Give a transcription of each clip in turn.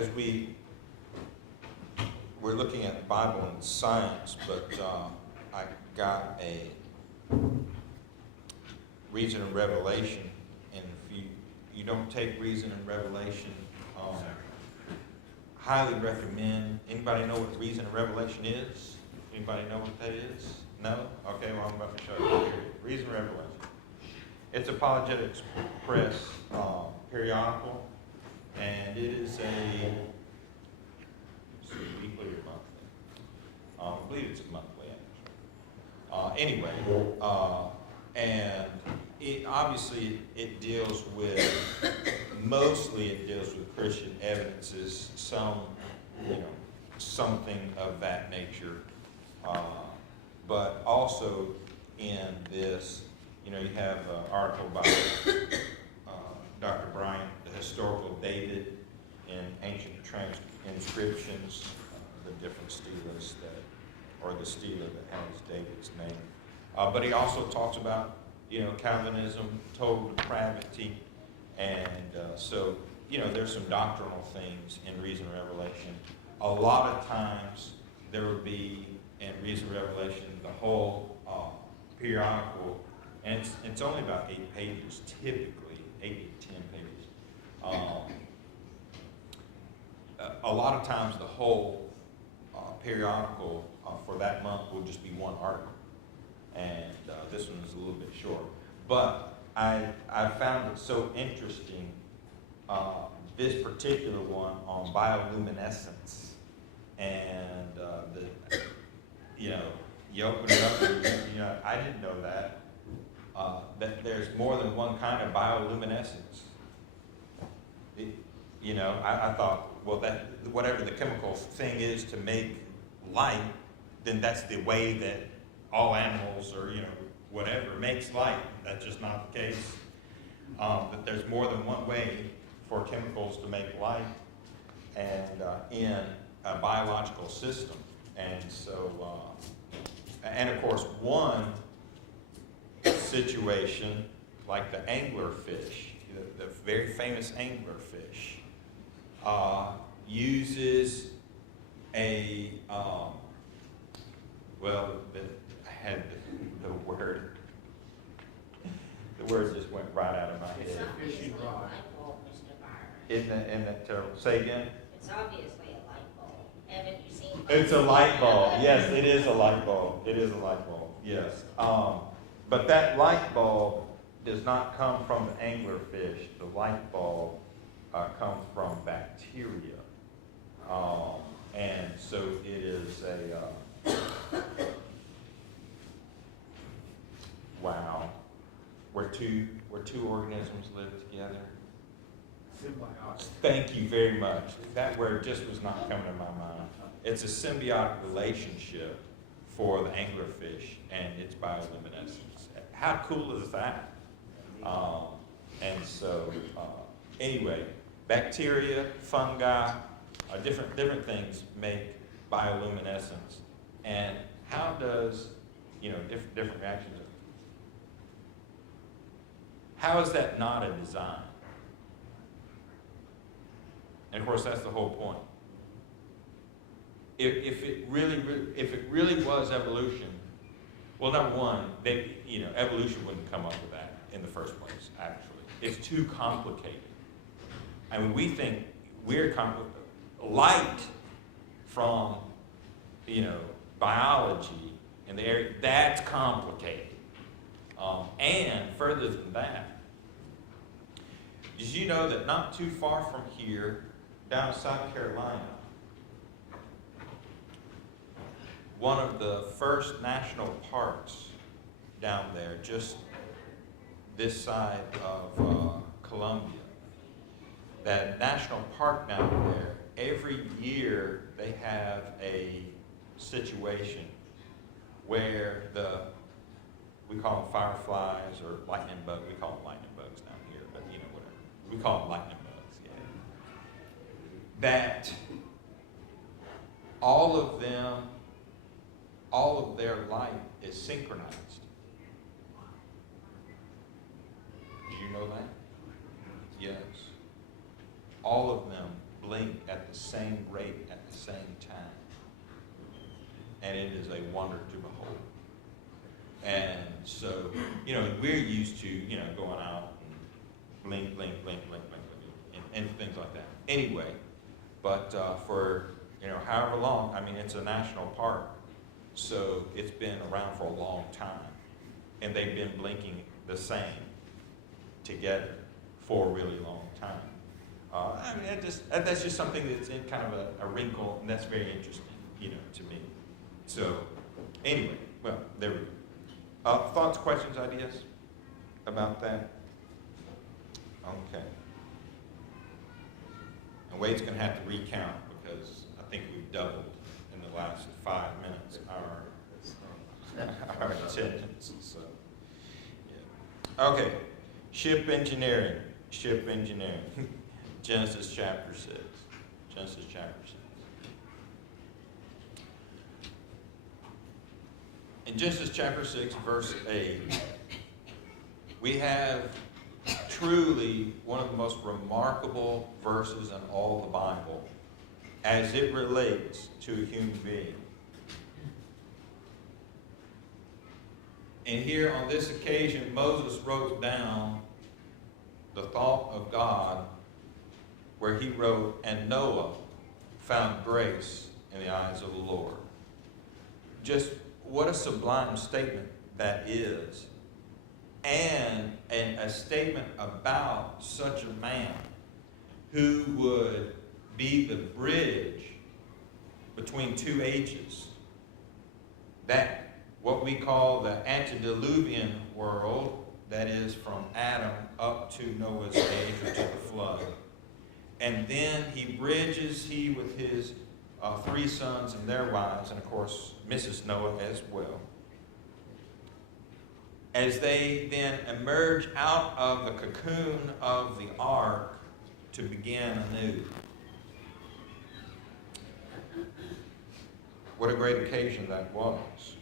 as we're looking at the Bible and science, but I got a Reason and Revelation, and if you don't take Reason and Revelation, highly recommend. Anybody know what Reason and Revelation is? Anybody know what that is? No? Okay, well I'm about to show you. Reason and Revelation. It's Apologetics Press periodical, and it is a weekly or monthly. I believe it's monthly, actually. Anyway, and it obviously it deals with, mostly it deals with Christian evidences, some, something of that nature, but also in this, you have an article by Dr. Bryant, the historical David in ancient inscriptions, the different stelas or the stela that has David's name. But he also talks about, Calvinism, total depravity, and so, there's some doctrinal things in Reason and Revelation. A lot of times there will be in Reason and Revelation the whole periodical, and it's only about 8 pages, typically 8 to 10 pages. A lot of times the whole periodical for that month will just be one article, and this one is a little bit short. But I found it so interesting, this particular one on bioluminescence, and you open it up and I didn't know that there's more than one kind of bioluminescence. I thought, well, that whatever the chemical thing is to make light, then that's the way that all animals or whatever makes light. That's just not the case. That there's more than one way for chemicals to make light, and in a biological system. And so, and of course, one situation like the anglerfish, the very famous anglerfish, uses a I had the word. The word just went right out of my head. Obviously a light bulb, Mr. Byron. Isn't that terrible? Say again? It's obviously a light bulb. Haven't you seen? It's a light bulb. Yes, it is a light bulb. It is a light bulb. Yes. But that light bulb does not come from the anglerfish. The light bulb comes from bacteria. And so it is a, wow. Where two organisms live together. Symbiotic. Thank you very much. That word just was not coming to my mind. It's a symbiotic relationship for the anglerfish and its bioluminescence. How cool is that? And so, anyway, bacteria, fungi, different things make bioluminescence. And how does, different reactions, how is that not a design? And of course, that's the whole point. If it really was evolution, well, number one, evolution wouldn't come up with that in the first place. Actually, it's too complicated. I mean, we think we're complicated. Light from, biology in the area, that's complicated. And further than that, did you know that not too far from here, down in South Carolina, one of the first national parks down there, just this side of Columbia, that national park down there, every year they have a situation where we call them fireflies or lightning bugs. We call them lightning bugs down here, but whatever. We call them lightning bugs, yeah. That all of their light is synchronized. Did you know that? Yes. All of them blink at the same rate at the same time. And it is a wonder to behold. And so, we're used to, going out and blink, blink, blink, blink, blink, blink, and things like that. Anyway, but for, however long, it's a national park, so it's been around for a long time. And they've been blinking the same together for a really long time. That's just something that's in kind of a wrinkle, and that's very interesting, to me. So, anyway, well, there we go. Thoughts, questions, ideas about that? Okay. And Wade's going to have to recount because I think we've doubled in the last 5 minutes our attendance. So, yeah. Okay. Ship engineering. Genesis chapter 6. Genesis chapter 6. In Genesis chapter 6, verse 8, we have truly one of the most remarkable verses in all the Bible as it relates to a human being. And here on this occasion, Moses wrote down the thought of God where he wrote, "And Noah found grace in the eyes of the Lord." Just what a sublime statement that is. And a statement about such a man who would be the bridge between two ages. That what we call the antediluvian world, that is from Adam up to Noah's age or to the flood. And then he bridges with his 3 sons and their wives, and of course Mrs. Noah as well, as they then emerge out of the cocoon of the ark to begin anew. What a great occasion that was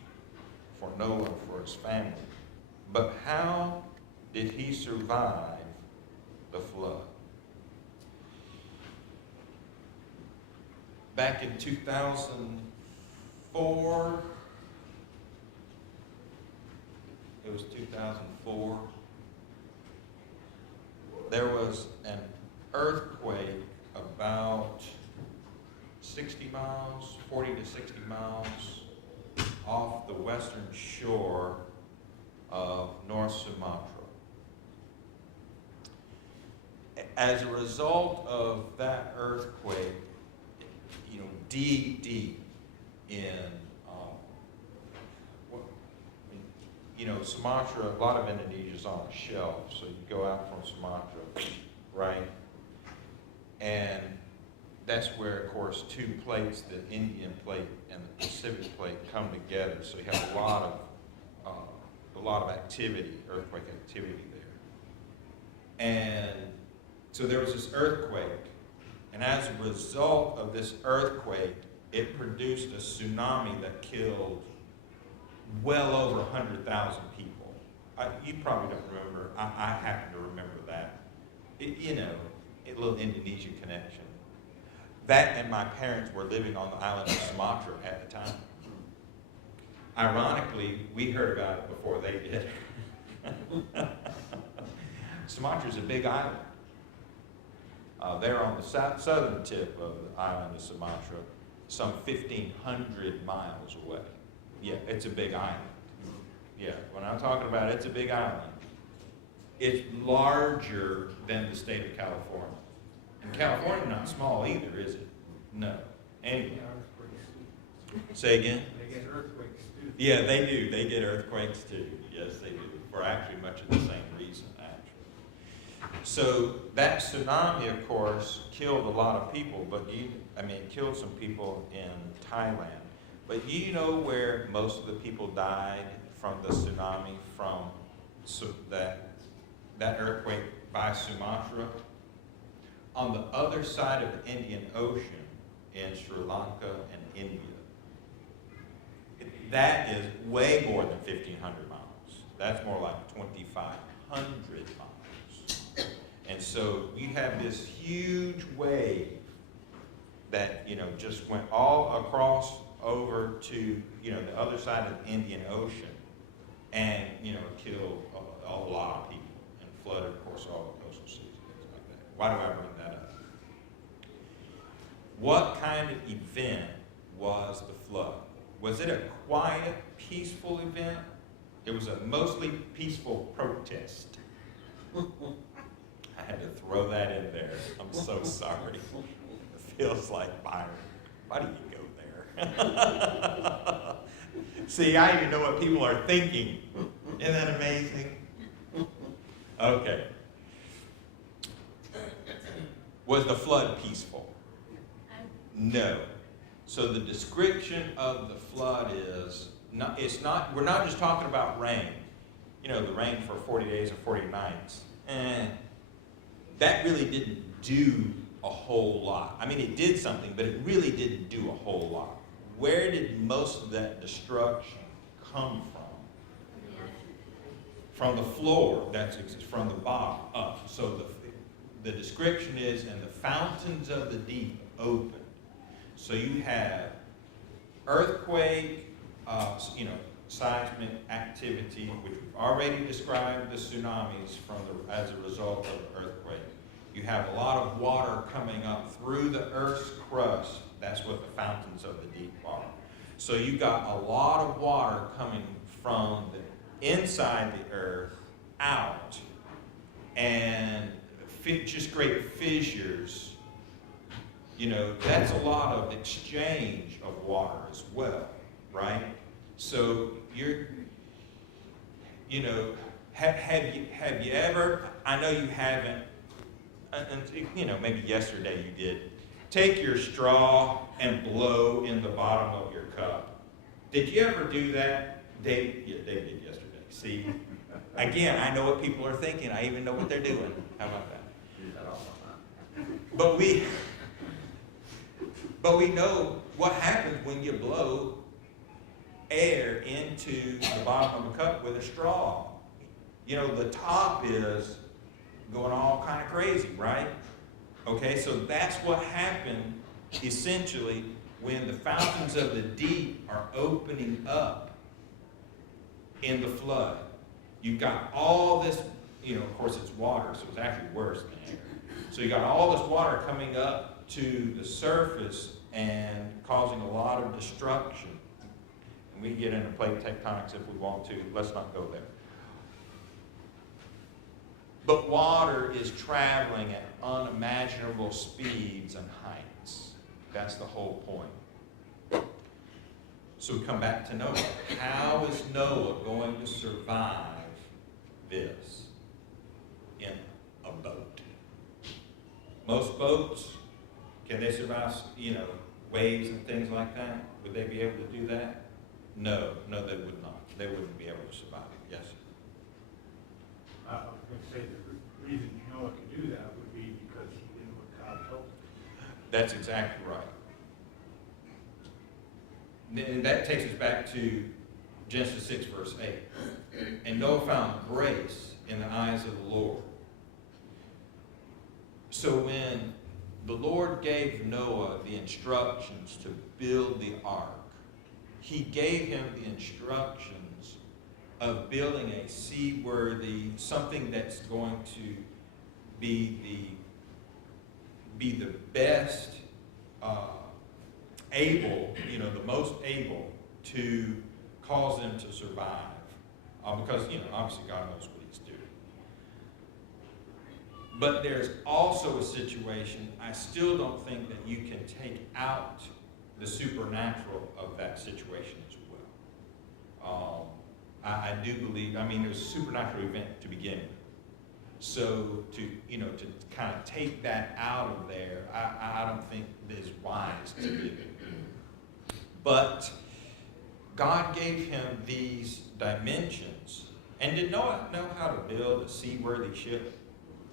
for Noah and for his family. But how did he survive the flood? Back in 2004, it was 2004, there was an earthquake about 60 miles, 40 to 60 miles off the western shore of North Sumatra. As a result of that earthquake, deep in, Sumatra, a lot of Indonesia is on a shelf, so you go out from Sumatra, right? And that's where, of course, 2 plates, the Indian plate and the Pacific plate, come together. So you have a lot of activity, earthquake activity there. And so there was this earthquake, and as a result of this earthquake, it produced a tsunami that killed well over 100,000 people. You probably don't remember. I happen to remember that. A little Indonesian connection. That and my parents were living on the island of Sumatra at the time. Ironically, we heard about it before they did. Sumatra is a big island. They're on the southern tip of the island of Sumatra, some 1,500 miles away. Yeah, it's a big island. Yeah, when I'm talking about it's a big island, it's larger than the state of California. And California not small either, is it? No. Anyway. Say again? They get earthquakes too. Yeah, they do. They get earthquakes too. Yes, they do. For actually much of the same reason, actually. So that tsunami, of course, killed a lot of people, but it killed some people in Thailand. But you know where most of the people died from the tsunami, from that earthquake by Sumatra? On the other side of the Indian Ocean in Sri Lanka and India. That is way more than 1,500 miles. That's more like 2,500 miles. And so you have this huge wave that, just went all across over to, the other side of the Indian Ocean and, killed a lot of people and flooded, of course, all the coastal seas and things like that. Why do I bring that up? What kind of event was the flood? Was it a quiet, peaceful event? It was a mostly peaceful protest. I had to throw that in there. I'm so sorry. It feels like Byron. Why do you go there? See, I even know what people are thinking. Isn't that amazing? Okay. Was the flood peaceful? No. So the description of the flood is, we're not just talking about rain. The rain for 40 days and 40 nights. That really didn't do a whole lot. I mean, it did something, but it really didn't do a whole lot. Where did most of that destruction come from? From the floor, that's from the bottom up. So the description is, and the fountains of the deep opened. So you have earthquake, seismic activity, which we've already described the tsunamis as a result of earthquake. You have a lot of water coming up through the earth's crust. That's what the fountains of the deep are. So you got a lot of water coming from the inside the earth out, and just great fissures. That's a lot of exchange of water as well, right? So have you ever, I know you haven't, and maybe yesterday you did, take your straw and blow in the bottom of your cup. Did you ever do that? Dave did yesterday. See, again, I know what people are thinking. I even know what they're doing. How about that? But we know what happens when you blow air into the bottom of a cup with a straw. The top is going all kind of crazy, right? Okay, so that's what happened essentially when the fountains of the deep are opening up in the flood. You've got all this, of course it's water, so it's actually worse than air. So you got all this water coming up to the surface and causing a lot of destruction. And we can get into plate tectonics if we want to. Let's not go there. But water is traveling at unimaginable speeds and heights. That's the whole point. So we come back to Noah. How is Noah going to survive this in a boat? Most boats, can they survive, waves and things like that? Would they be able to do that? No, they would not. They wouldn't be able to survive it. Yes? I was going to say the reason Noah could do that would be because he did what God told him. That's exactly right. And that takes us back to Genesis 6, verse 8. And Noah found grace in the eyes of the Lord. So when the Lord gave Noah the instructions to build the ark, he gave him the instructions of building a seaworthy, something that's going to be the best able, the most able to cause them to survive. Because, obviously God knows what he's doing. But there's also a situation, I still don't think that you can take out the supernatural of that situation as well. I do believe, there's a supernatural event to begin with. So to kind of take that out of there, I don't think is wise to do. But God gave him these dimensions. And did Noah know how to build a seaworthy ship?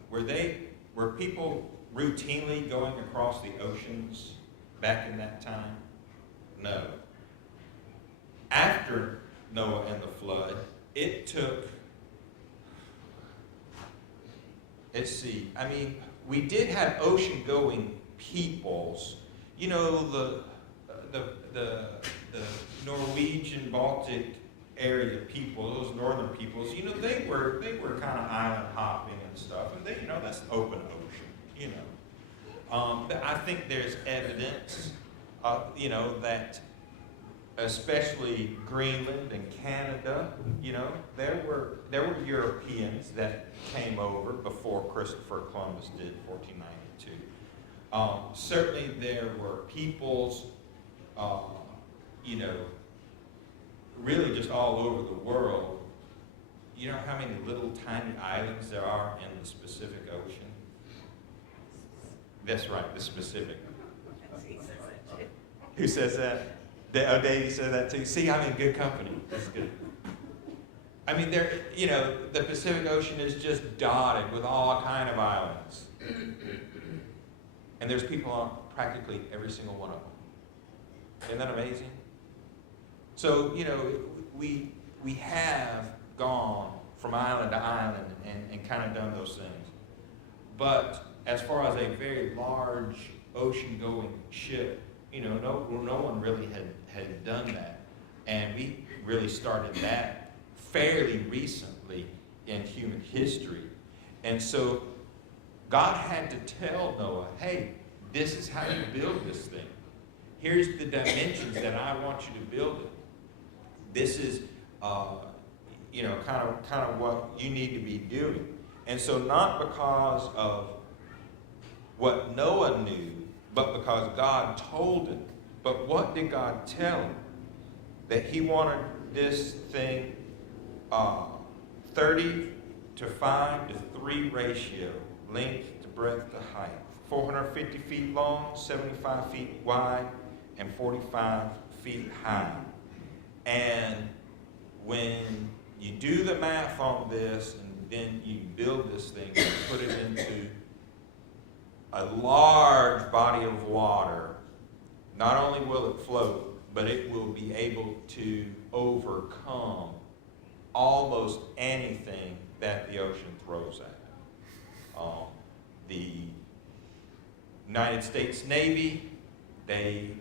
Were people routinely going across the oceans back in that time? No. After Noah and the flood, it took, we did have ocean-going peoples, you know, the Norwegian Baltic area people, those northern peoples, you know, they were kind of island hopping and stuff, and they, you know, that's open ocean, you know. But I think there's evidence, you know, that especially Greenland and Canada, you know, there were Europeans that came over before Christopher Columbus did 1492. Certainly there were peoples, you know, really just all over the world. You know how many little tiny islands there are in the Pacific Ocean? That's right, the Pacific. Who says that? Oh, Davey said that too. See, I'm in good company. That's good. I mean, there, you know, the Pacific Ocean is just dotted with all kind of islands. And there's people on practically every single one of them. Isn't that amazing? So, you know, we have gone from island to island and kind of done those things. But as far as a very large ocean-going ship, you know, no one really had done that. And we really started that fairly recently in human history. And so God had to tell Noah, hey, this is how you build this thing. Here's the dimensions that I want you to build it. This is, you know, kind of what you need to be doing. And so not because of what Noah knew, but because God told him. But what did God tell him? That he wanted this thing 30 to 5 to 3 ratio, length to breadth to height. 450 feet long, 75 feet wide, and 45 feet high. And when you do the math on this, and then you build this thing and put it into a large body of water, not only will it float, but it will be able to overcome almost anything that the ocean throws at it. The United States Navy, they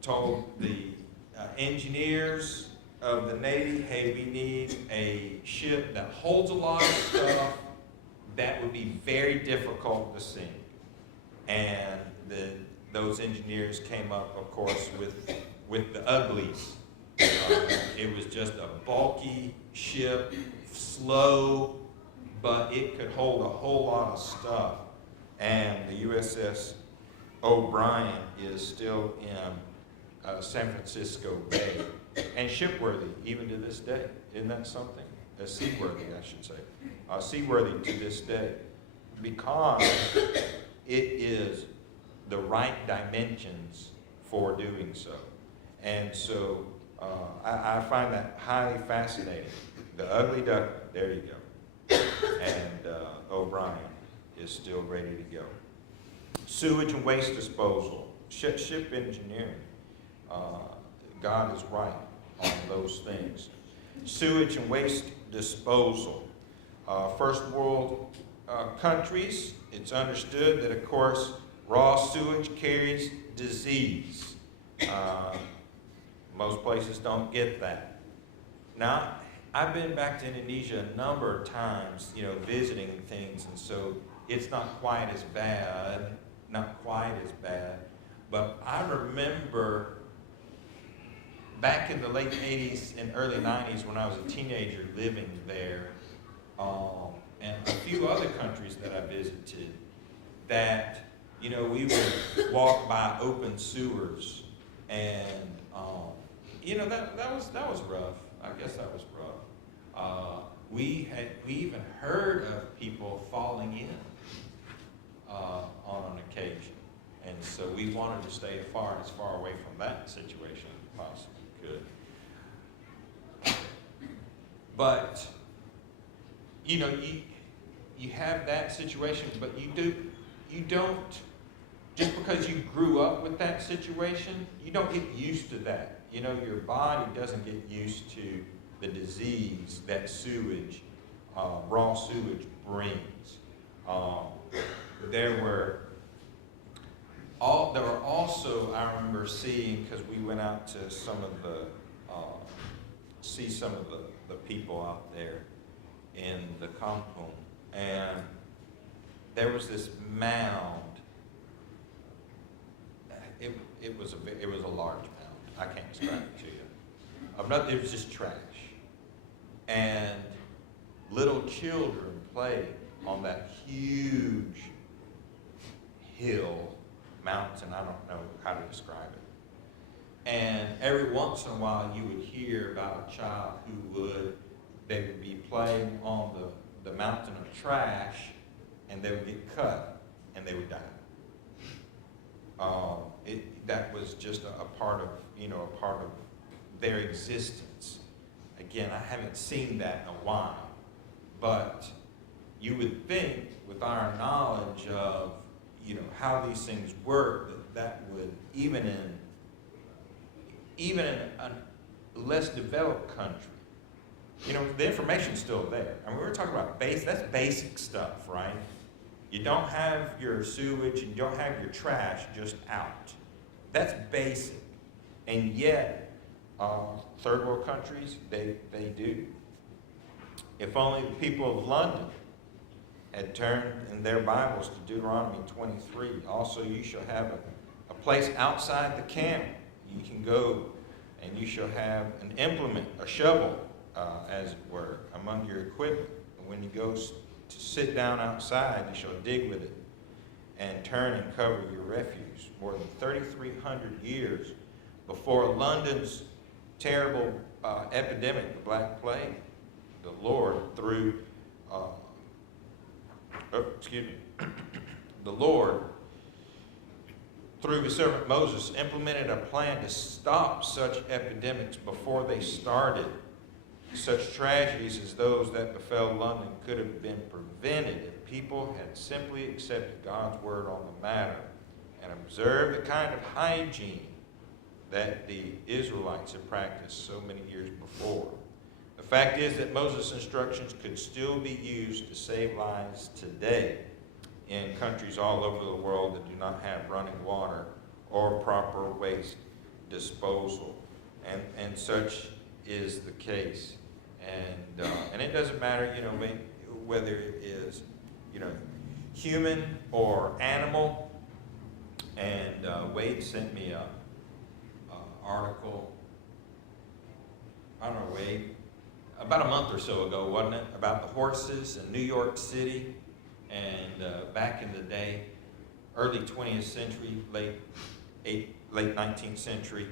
told the engineers of the Navy, hey, we need a ship that holds a lot of stuff that would be very difficult to sink. And those engineers came up, of course, with the uglies. It was just a bulky ship, slow, but it could hold a whole lot of stuff. And the USS O'Brien is still in San Francisco Bay, and shipworthy even to this day. Isn't that something? Seaworthy, I should say. Seaworthy to this day, because it is the right dimensions for doing so. And so I find that highly fascinating. The ugly duck, there you go. And O'Brien is still ready to go. Sewage and waste disposal, ship engineering. God is right on those things. Sewage and waste disposal. First world countries, it's understood that, of course, raw sewage carries disease. Most places don't get that. Now, I've been back to Indonesia a number of times, you know, visiting things, and so it's not quite as bad, but I remember back in the late 80s and early 90s when I was a teenager living there, and a few other countries that I visited, that, you know, we would walk by open sewers, and you know, that was rough. I guess that was rough. We even heard of people falling in on an occasion, and so we wanted to stay as far away from that situation as possibly could. But you know, you have that situation, but you don't, just because you grew up with that situation, you don't get used to that. You know, your body doesn't get used to the disease that sewage, raw sewage brings. There were there were also, I remember seeing, because we went out to some of the, see some of the people out there in the kampung, and there was this mound. It was a large mound. I can't describe it to you. It was just trash, and little children played on that huge hill, mountain. I don't know how to describe it. And every once in a while, you would hear about a child they would be playing on the mountain of trash, and they would get cut, and they would die. That was just a part of their existence. Again, I haven't seen that in a while, but you would think, with our knowledge of how these things work, that would even in a less developed country, the information's still there. I mean, we're talking about that's basic stuff, right? You don't have your sewage, and you don't have your trash just out. That's basic. And yet, third world countries, they do. If only the people of London had turned in their Bibles to Deuteronomy 23. Also, you shall have a place outside the camp. You can go, and you shall have an implement, a shovel, as it were, among your equipment. And when you go to sit down outside, you shall dig with it and turn and cover your refuse. More than 3,300 years before London's terrible epidemic, the Black Plague, the Lord, through his servant Moses, implemented a plan to stop such epidemics before they started. Such tragedies as those that befell London could have been prevented if people had simply accepted God's word on the matter and observed the kind of hygiene that the Israelites had practiced so many years before. The fact is that Moses' instructions could still be used to save lives today in countries all over the world that do not have running water or proper waste disposal. And such is the case. And it doesn't matter, whether it is, human or animal. And Wade sent me a article, I don't know, Wade, about a month or so ago, wasn't it? About the horses in New York City. And back in the day, early 20th century, late 19th century,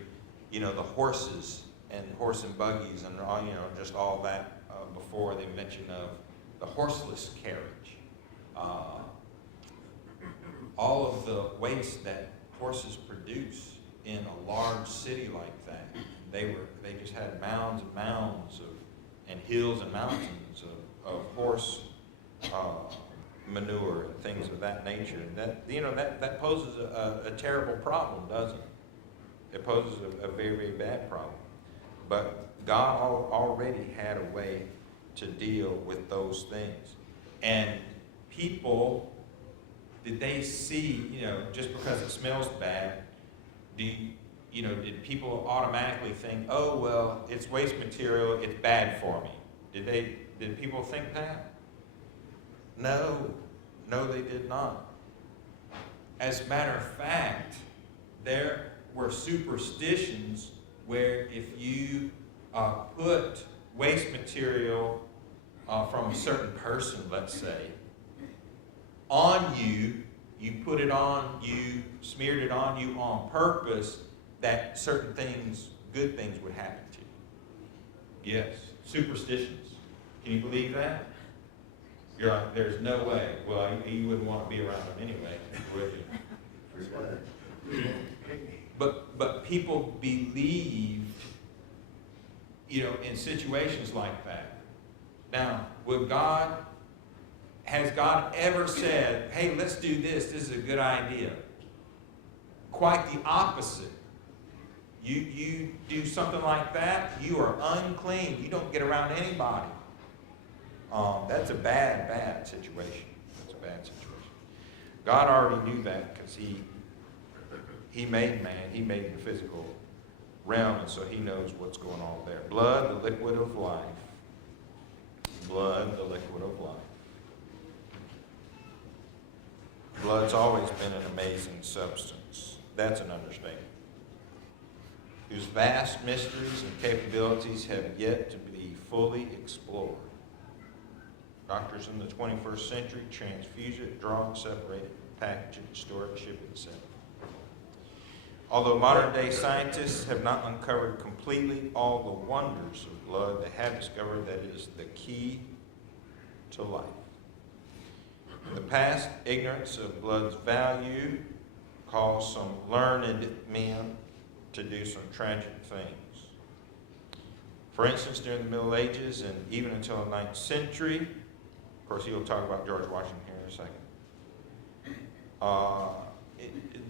the horses and horse and buggies and all, just all that before the invention of the horseless carriage. All of the waste that horses produce in a large city like that, they just had mounds and mounds and hills and mountains of horse manure and things of that nature. And that poses a terrible problem, doesn't it? It poses a very, very bad problem. But God already had a way to deal with those things. And people, did they see, just because it smells bad, did people automatically think, oh, well, it's waste material, it's bad for me? Did people think that? No, they did not. As a matter of fact, there were superstitions where if you put waste material from a certain person, let's say, on you, you put it on you, smeared it on you on purpose, that certain things, good things would happen to you. Yes, superstitions. Can you believe that? You're like, there's no way. Well, you wouldn't want to be around them anyway, would you? But people believed, in situations like that. Now, has God ever said, hey, let's do this, this is a good idea? Quite the opposite. You do something like that, you are unclean. You don't get around anybody. That's a bad situation. That's a bad situation. God already knew that because he he made man, he made the physical realm, and so he knows what's going on there. Blood, the liquid of life. Blood, the liquid of life. Blood's always been an amazing substance. That's an understatement. Whose vast mysteries and capabilities have yet to be fully explored. Doctors in the 21st century transfuse it, draw it, separate it, package it, store it, ship it, etc. Although modern-day scientists have not uncovered completely all the wonders of blood, they have discovered that it is the key to life. In the past, ignorance of blood's value caused some learned men to do some tragic things. For instance, during the Middle Ages and even until the 9th century, of course, he'll talk about George Washington here in a second.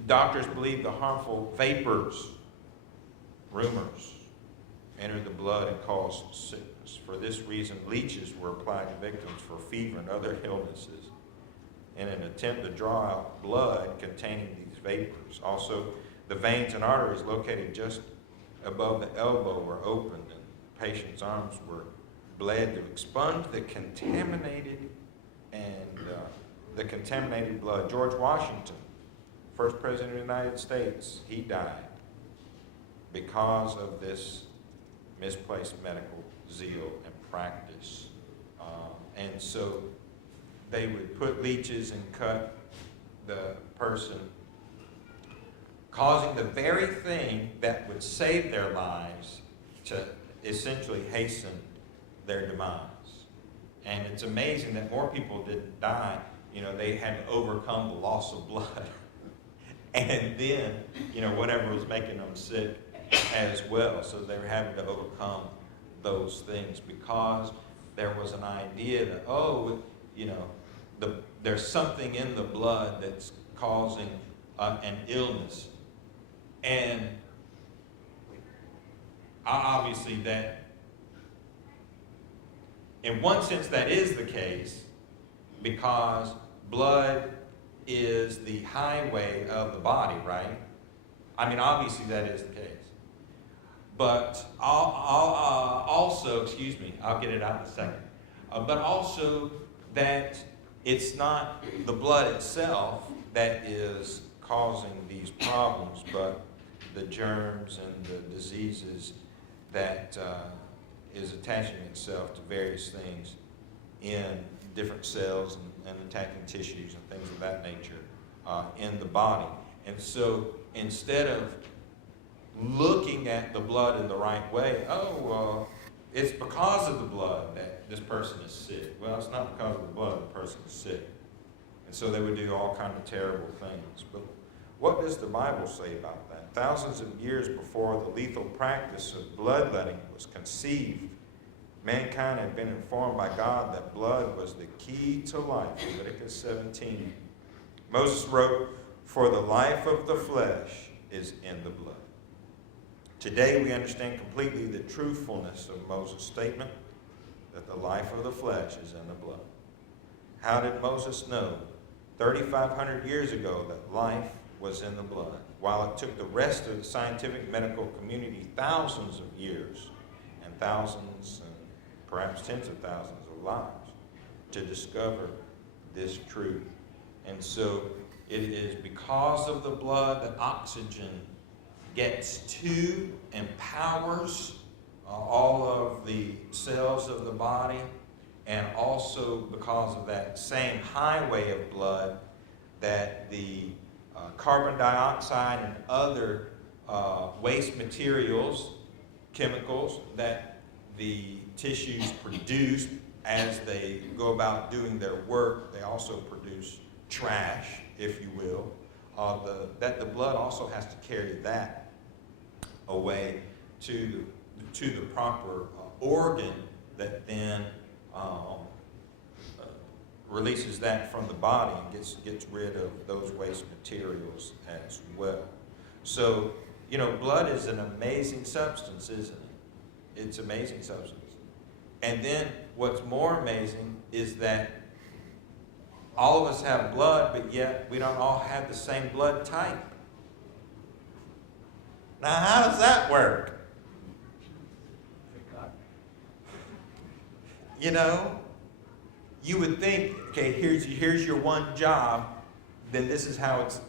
Doctors believed the harmful vapors, rumors, entered the blood and caused sickness. For this reason, leeches were applied to victims for fever and other illnesses in an attempt to draw out blood containing these vapors. Also, the veins and arteries located just above the elbow were opened, and the patient's arms were bled to expunge the contaminated blood. George Washington, first president of the United States, he died because of this misplaced medical zeal and practice. And so they would put leeches and cut the person, causing the very thing that would save their lives to essentially hasten their demise. And it's amazing that more people didn't die. You know, they had to overcome the loss of blood. And then, you know, whatever was making them sick as well. So they were having to overcome those things because there was an idea that, oh, you know, there's something in the blood that's causing an illness. And obviously that, in one sense, that is the case because blood is the highway of the body, right? I mean, obviously that is the case. But also, excuse me, I'll get it out in a second. But also that it's not the blood itself that is causing these problems, but the germs and the diseases that is attaching itself to various things in different cells and attacking tissues and things of that nature in the body. And so instead of looking at the blood in the right way, it's because of the blood that this person is sick. Well, it's not because of the blood the person is sick. And so they would do all kinds of terrible things. But what does the Bible say about that? Thousands of years before the lethal practice of bloodletting was conceived, mankind had been informed by God that blood was the key to life. Leviticus 17. Moses wrote, "For the life of the flesh is in the blood." Today we understand completely the truthfulness of Moses' statement that the life of the flesh is in the blood. How did Moses know 3,500 years ago that life was in the blood, while it took the rest of the scientific medical community thousands of years and thousands and perhaps tens of thousands of lives to discover this truth? And so it is because of the blood that oxygen gets to and powers all of the cells of the body, and also because of that same highway of blood that the carbon dioxide and other waste materials, chemicals that the tissues produce as they go about doing their work, they also produce trash, if you will, that the blood also has to carry that away to the proper organ that then releases that from the body and gets rid of those waste materials as well. So, you know, blood is an amazing substance, isn't it? It's an amazing substance. And then what's more amazing is that all of us have blood, but yet we don't all have the same blood type. Now, how does that work? Thank God. You know, you would think, okay, here's your one job, then this is how it's,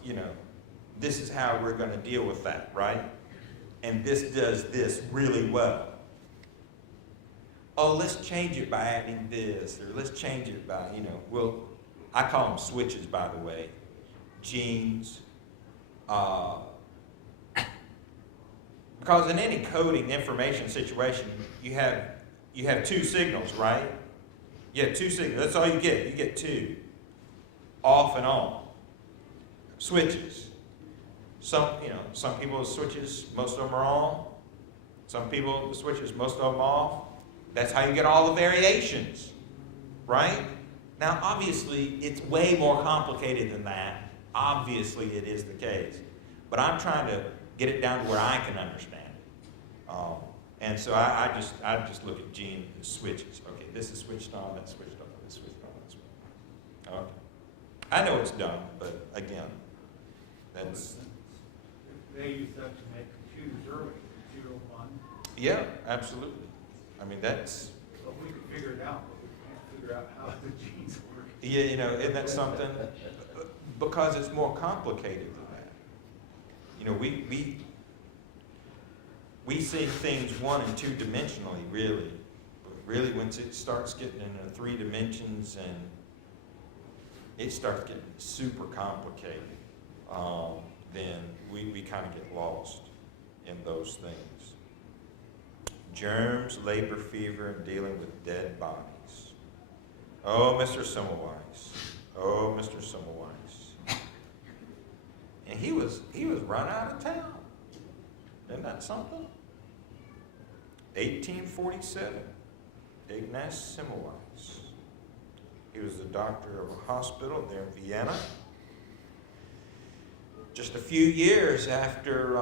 this is how we're going to deal with that, right? And this does this really well. Oh, let's change it by adding this, or let's change it by, I call them switches, by the way. Genes. Because in any coding information situation, you have two signals, right? You have two signals. That's all you get. You get two. Off and on. Switches. Some people, the switches, most of them are on. Some people, the switches, most of them off. That's how you get all the variations, right? Now, obviously, it's way more complicated than that. Obviously, it is the case. But I'm trying to get it down to where I can understand it. And so I just look at gene switches. Okay, this is switched on, that's switched on, this switched on, that's switched on. Okay. I know it's done, but again, that's... They use that to make computers early, 0, 1. Yeah, absolutely. I mean, that's... But we can figure it out, but we can't figure out how the genes work. Yeah, isn't that something? Because it's more complicated than that. We see things 1 and 2 dimensionally, really. But really, once it starts getting into 3 dimensions and it starts getting super complicated, then we kind of get lost in those things. Germs, labor fever, and dealing with dead bodies. Oh, Mr. Semmelweis. Oh, Mr. Semmelweis. And he was run out of town. Isn't that something? 1847, Ignaz Semmelweis. He was the doctor of a hospital there in Vienna. Just a few years after,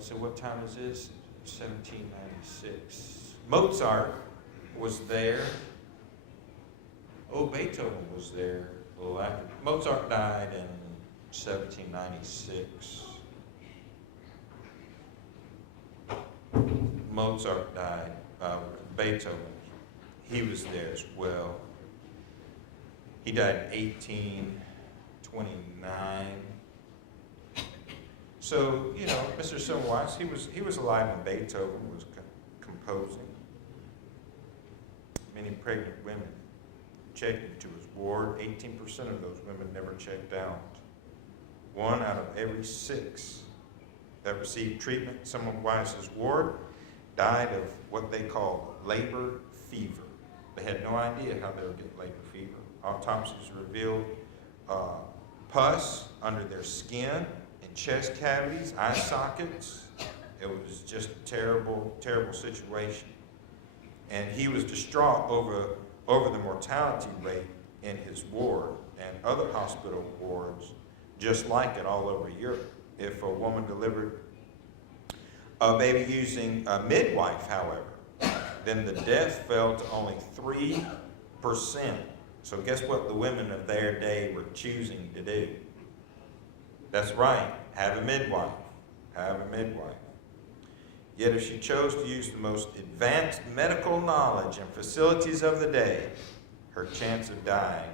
so what time is this? 1796. Mozart was there. Oh, Beethoven was there a little after. Mozart died in 1796. Mozart died. Beethoven, he was there as well. He died in 1829. So, Mr. Semmelweis, he was alive when Beethoven was composing. Many pregnant women checked into his ward. 18% of those women never checked out. 1 out of every 6 that received treatment in Semmelweis' ward died of what they call labor fever. They had no idea how they would get labor fever. Autopsies revealed pus under their skin and chest cavities, eye sockets. It was just a terrible, terrible situation. And he was distraught over the mortality rate in his ward and other hospital wards, just like it all over Europe. If a woman delivered a baby using a midwife, however, then the death fell to only 3%. So guess what the women of their day were choosing to do? That's right, have a midwife. Have a midwife. Yet if she chose to use the most advanced medical knowledge and facilities of the day, her chance of dying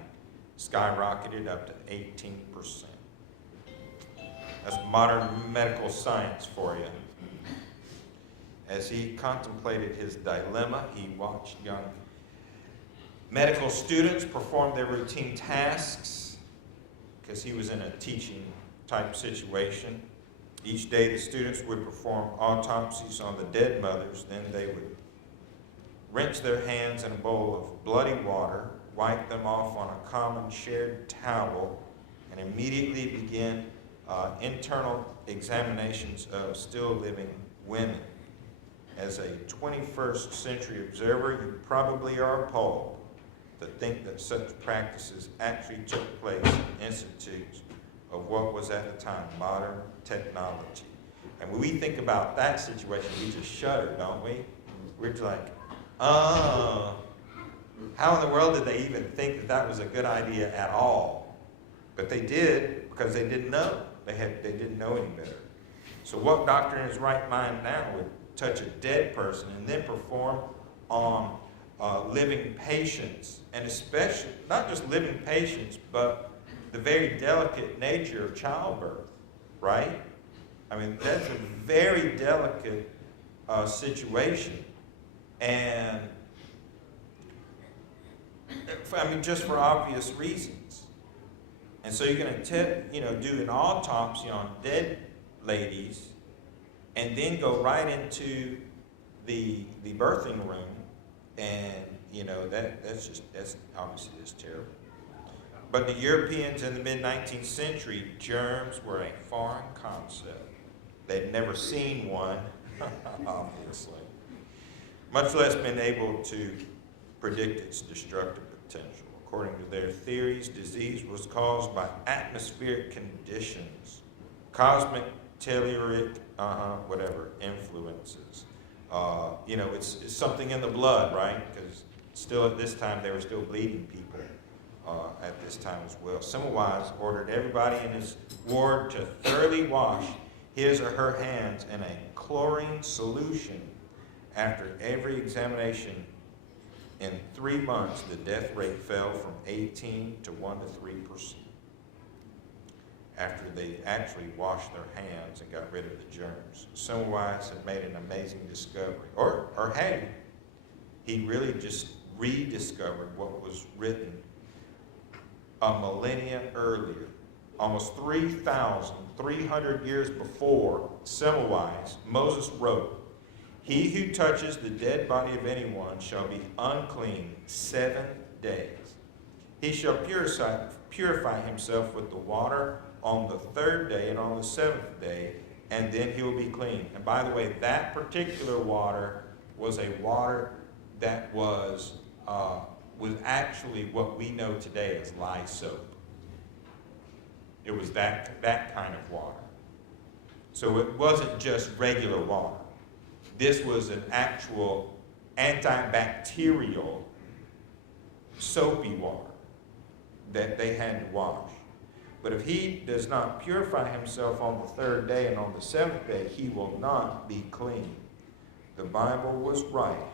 skyrocketed up to 18%. That's modern medical science for you. As he contemplated his dilemma, he watched young medical students perform their routine tasks because he was in a teaching type situation. Each day the students would perform autopsies on the dead mothers. Then they would rinse their hands in a bowl of bloody water, wipe them off on a common shared towel, and immediately begin internal examinations of still living women. As a 21st century observer, you probably are appalled to think that such practices actually took place in institutes of what was at the time modern technology. And when we think about that situation, we just shudder, don't we? We're just like, oh, how in the world did they even think that that was a good idea at all? But they did, because they didn't know. They didn't know any better. So what doctor in his right mind now would touch a dead person and then perform on living patients, and especially, not just living patients, but the very delicate nature of childbirth, right? I mean, that's a very delicate situation. And, I mean, just for obvious reasons. And so you're going to, do an autopsy on dead ladies and then go right into the birthing room, and, that's obviously just terrible. But the Europeans in the mid-19th century, germs were a foreign concept. They'd never seen one, obviously, much less been able to predict its destructive potential. According to their theories, disease was caused by atmospheric conditions, cosmic, telluric, influences. It's something in the blood, right? Because still at this time, they were still bleeding people at this time as well. Semmelweis ordered everybody in his ward to thoroughly wash his or her hands in a chlorine solution after every examination. In 3 months, the death rate fell from 18 to 1 to 3%. After they actually washed their hands and got rid of the germs. Semmelweis had made an amazing discovery, or had he really just rediscovered what was written a millennia earlier, almost 3,300 years before Semmelweis. Moses wrote, "He who touches the dead body of anyone shall be unclean 7 days. He shall purify himself with the water on the 3rd day and on the 7th day, and then he will be clean." And by the way, that particular water was a water that was actually what we know today as lye soap. It was that kind of water. So it wasn't just regular water. This was an actual antibacterial soapy water that they had to wash. But if he does not purify himself on the 3rd day and on the 7th day, he will not be clean. The Bible was right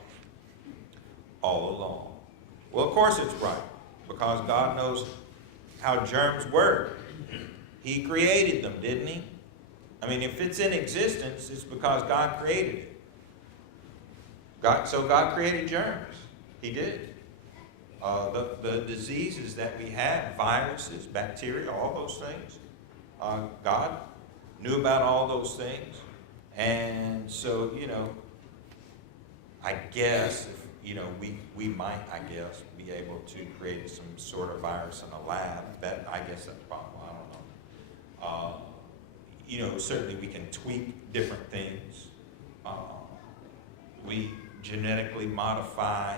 all along. Well, of course it's right, because God knows how germs work. He created them, didn't he? I mean, if it's in existence, it's because God created it. So God created germs. He did. The diseases that we have, viruses, bacteria, all those things, God knew about all those things. And so, I guess, if, we might, be able to create some sort of virus in a lab. I guess that's possible. I don't know. Certainly we can tweak different things. We genetically modify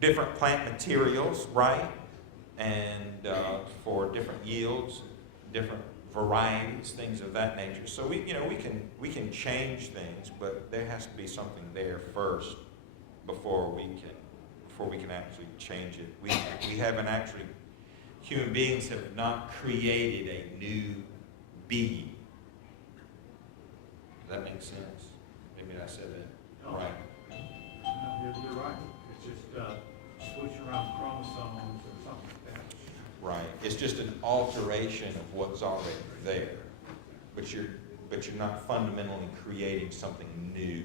different plant materials, right? And for different yields, different varieties, things of that nature. So we can change things, but there has to be something there first before we can actually change it. We haven't actually, human beings have not created a new being. Does that make sense? Maybe I said that right. No, you're right. It's just switching around chromosomes or something like that. Right. It's just an alteration of what's already there, but you're not fundamentally creating something new.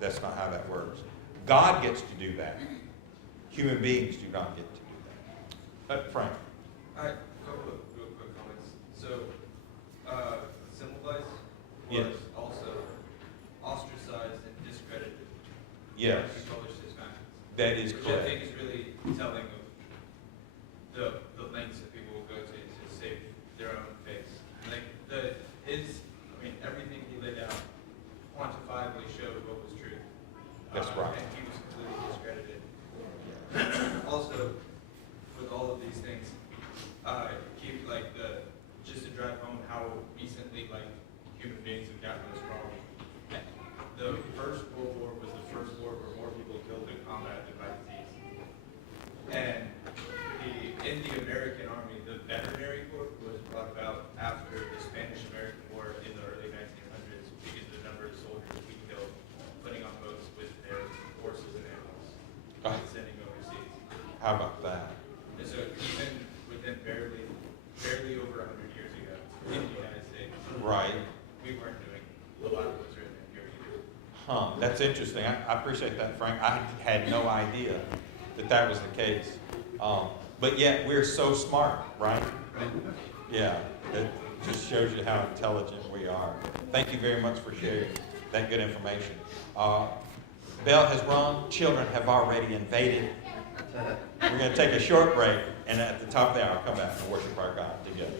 That's not how that works. God gets to do that. Human beings do not get to do that. Frank. All right, a couple of real quick comments. So, Semmelweis was Yes. also ostracized and discredited. Yes. He published his findings. That is Which I correct. think is really telling of the lengths that people will go to save their own face. Like everything he laid out quantifiably showed what was true. That's right. And he was completely discredited. Also, with all of these things, keep just to drive home how recently human beings have gotten this wrong. The First World War was the first war where more people killed in combat than by disease. And right? We weren't doing a lot of what's written in here either. Huh, that's interesting. I appreciate that, Frank. I had no idea that that was the case. But yet, we're so smart, right? Yeah, it just shows you how intelligent we are. Thank you very much for sharing that good information. Bell has rung, children have already invaded. We're going to take a short break, and at the top of the hour, I'll come back and worship our God together.